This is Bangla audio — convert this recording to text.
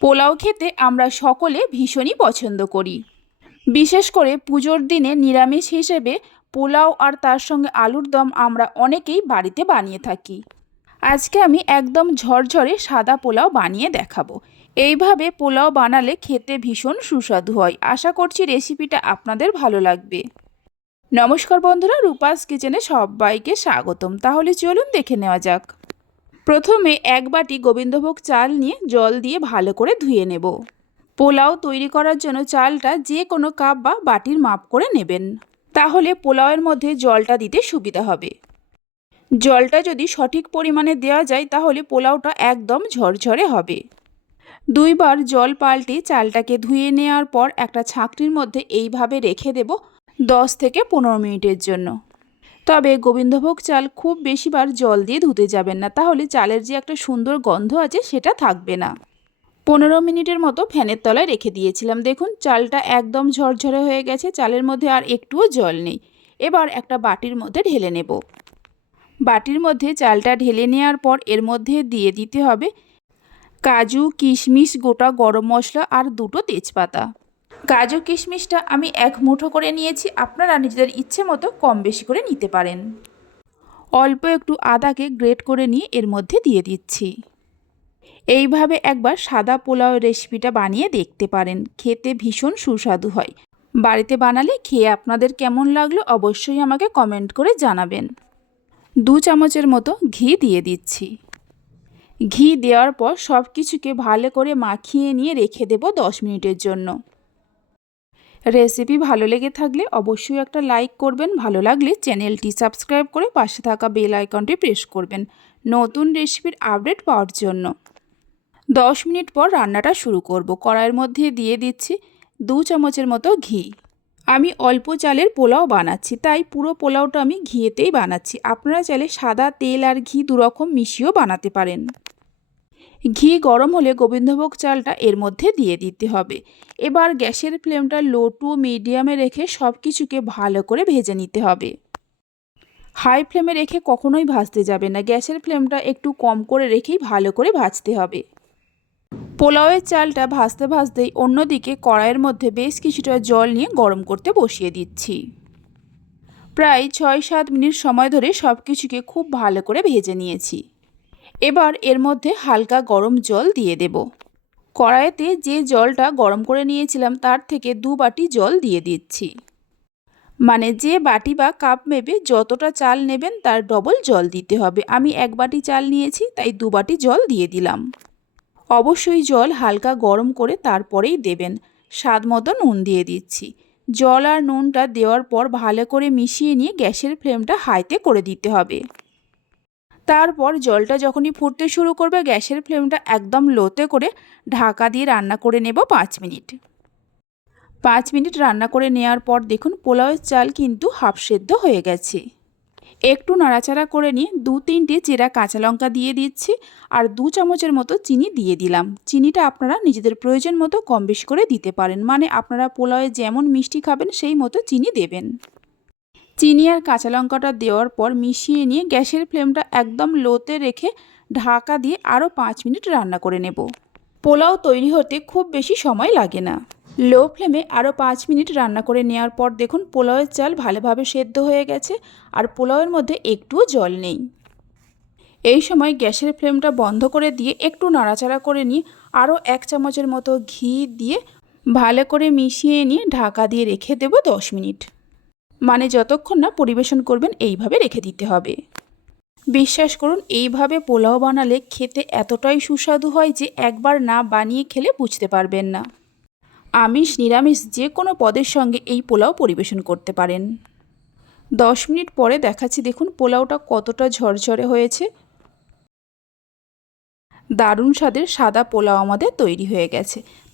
পোলাও খেতে আমরা সকলে ভীষণই পছন্দ করি। বিশেষ করে পুজোর দিনে নিরামিষ হিসেবে পোলাও আর তার সঙ্গে আলুর দম আমরা অনেকেই বাড়িতে বানিয়ে থাকি। আজকে আমি একদম ঝরঝরে সাদা পোলাও বানিয়ে দেখাবো। এইভাবে পোলাও বানালে খেতে ভীষণ সুস্বাদু হয়। আশা করছি রেসিপিটা আপনাদের ভালো লাগবে। নমস্কার বন্ধুরা, রূপাস কিচেনে সবাইকে স্বাগতম। তাহলে চলুন দেখে নেওয়া যাক। প্রথমে এক বাটি গোবিন্দভোগ চাল নিয়ে জল দিয়ে ভালো করে ধুয়ে নেব। পোলাও তৈরি করার জন্য চালটা যে কোনো কাপ বা বাটির মাপ করে নেবেন। তাহলে পোলাওয়ের মধ্যে জলটা দিতে সুবিধা হবে। জলটা যদি সঠিক পরিমাণে দেওয়া যায়, তাহলে পোলাওটা একদম ঝরঝরে হবে। দুইবার জল পাল্টে চালটাকে ধুয়ে নেওয়ার পর একটা ছাঁকনির মধ্যে এইভাবে রেখে দেব দশ থেকে পনেরো মিনিটের জন্য। তবে গোবিন্দভোগ চাল খুব বেশিবার জল দিয়ে ধুতে যাবেন না। তাহলে চালের যে একটা সুন্দর গন্ধ আছে, সেটা থাকবে না। পনেরো মিনিটের মতো ফ্যানের তলায় রেখে দিয়েছিলাম। দেখুন, চালটা একদম ঝরঝরে হয়ে গেছে। চালের মধ্যে আর একটুও জল নেই। এবার একটা বাটির মধ্যে ঢেলে নেব। বাটির মধ্যে চালটা ঢেলে নেওয়ার পর এর মধ্যে দিয়ে দিতে হবে কাজু, কিশমিশ, গোটা গরম মশলা আর দুটো তেজপাতা। কাজু কিশমিশটা আমি এক মুঠো করে নিয়েছি, আপনারা নিজেদের ইচ্ছে মতো কম বেশি করে নিতে পারেন। অল্প একটু আদাকে গ্রেট করে নিয়ে এর মধ্যে দিয়ে দিচ্ছি। এইভাবে একবার সাদা পোলাও রেসিপিটা বানিয়ে দেখতে পারেন, খেতে ভীষণ সুস্বাদু হয়। বাড়িতে বানালে খেয়ে আপনাদের কেমন লাগল অবশ্যই আমাকে কমেন্ট করে জানাবেন। দু চামচের মতো ঘি দিয়ে দিচ্ছি। ঘি দেওয়ার পর সব কিছুকে ভালো করে মাখিয়ে নিয়ে রেখে দেব দশ মিনিটের জন্য। রেসিপি ভালো লেগে থাকলে অবশ্যই একটা লাইক করবেন, ভালো লাগলে চ্যানেলটি সাবস্ক্রাইব করে পাশে থাকা বেল আইকনটি প্রেস করবেন। নতুন রেসিপির আপডেট পাওয়ার জন্য দশ মিনিট পর রান্নাটা শুরু করব। কড়াইয়ের মধ্যে দিয়ে দিচ্ছি দু চামচের মতো ঘি। আমি অল্প চালের পোলাও বানাচ্ছি, তাই পুরো পোলাওটা আমি ঘিয়েতেই বানাচ্ছি। আপনারা চাইলে সাদা তেল আর ঘি দুরকম মিশিয়েও বানাতে পারেন। ঘি গরম হলে গোবিন্দভোগ চালটা এর মধ্যে দিয়ে দিতে হবে। এবার গ্যাসের ফ্লেমটা লো টু মিডিয়ামে রেখে সব কিছুকে ভালো করে ভেজে নিতে হবে। হাই ফ্লেমে রেখে কখনোই ভাজতে যাবে না। গ্যাসের ফ্লেমটা একটু কম করে রেখেই ভালো করে ভাজতে হবে। পোলাওয়ের চালটা ভাজতে ভাজতেই অন্যদিকে কড়াইয়ের মধ্যে বেশ কিছুটা জল নিয়ে গরম করতে বসিয়ে দিচ্ছি। প্রায় ছয় সাত মিনিট সময় ধরে সব কিছুকে খুব ভালো করে ভেজে নিয়েছি। এবার এর মধ্যে হালকা গরম জল দিয়ে দেব। কড়াইতে যে জলটা গরম করে নিয়েছিলাম তার থেকে দু বাটি জল দিয়ে দিচ্ছি। মানে যে বাটি বা কাপ মেপে যতটা চাল নেবেন তার ডবল জল দিতে হবে। আমি এক বাটি চাল নিয়েছি, তাই দু বাটি জল দিয়ে দিলাম। অবশ্যই জল হালকা গরম করে তারপরেই দেবেন। স্বাদ মতো নুন দিয়ে দিচ্ছি। জল আর নুনটা দেওয়ার পর ভালো করে মিশিয়ে নিয়ে গ্যাসের ফ্লেমটা হাইতে করে দিতে হবে। তারপর জলটা যখনই ফুটতে শুরু করবে, গ্যাসের ফ্লেমটা একদম লোতে করে ঢাকা দিয়ে রান্না করে নেব পাঁচ মিনিট। পাঁচ মিনিট রান্না করে নেওয়ার পর দেখুন পোলাওয়ের চাল কিন্তু হাফ সেদ্ধ হয়ে গেছে। একটু নাড়াচাড়া করে নিয়ে দু তিনটে চেরা কাঁচা লঙ্কা দিয়ে দিচ্ছি আর দু চামচের মতো চিনি দিয়ে দিলাম। চিনিটা আপনারা নিজেদের প্রয়োজন মতো কম বেশি করে দিতে পারেন। মানে আপনারা পোলাওয়ে যেমন মিষ্টি খাবেন, সেই মতো চিনি দেবেন। চিনি আর কাঁচা লঙ্কাটা দেওয়ার পর মিশিয়ে নিয়ে গ্যাসের ফ্লেমটা একদম লোতে রেখে ঢাকা দিয়ে আরও পাঁচ মিনিট রান্না করে নেব। পোলাও তৈরি হতে খুব বেশি সময় লাগে না। লো ফ্লেমে আরও পাঁচ মিনিট রান্না করে নেওয়ার পর দেখুন পোলাওয়ের চাল ভালোভাবে সেদ্ধ হয়ে গেছে আর পোলাওয়ের মধ্যে একটুও জল নেই। এই সময় গ্যাসের ফ্লেমটা বন্ধ করে দিয়ে একটু নাড়াচাড়া করে নিয়ে আরও এক চামচের মতো ঘি দিয়ে ভালো করে মিশিয়ে নিয়ে ঢাকা দিয়ে রেখে দেব দশ মিনিট। মানে যতক্ষণ না পরিবেশন করবেন, এইভাবে রেখে দিতে হবে। বিশ্বাস করুন, এইভাবে পোলাও বানালে খেতে এতটাই সুস্বাদু হয় যে একবার না বানিয়ে খেলে বুঝতে পারবেন না। আমিষ, নিরামিষ যে কোনো পদের সঙ্গে এই পোলাও পরিবেশন করতে পারেন। দশ মিনিট পরে দেখাচ্ছি দেখুন পোলাওটা কতটা ঝরঝরে হয়েছে। দারুণ স্বাদের সাদা পোলাও আমাদের তৈরি হয়ে গেছে।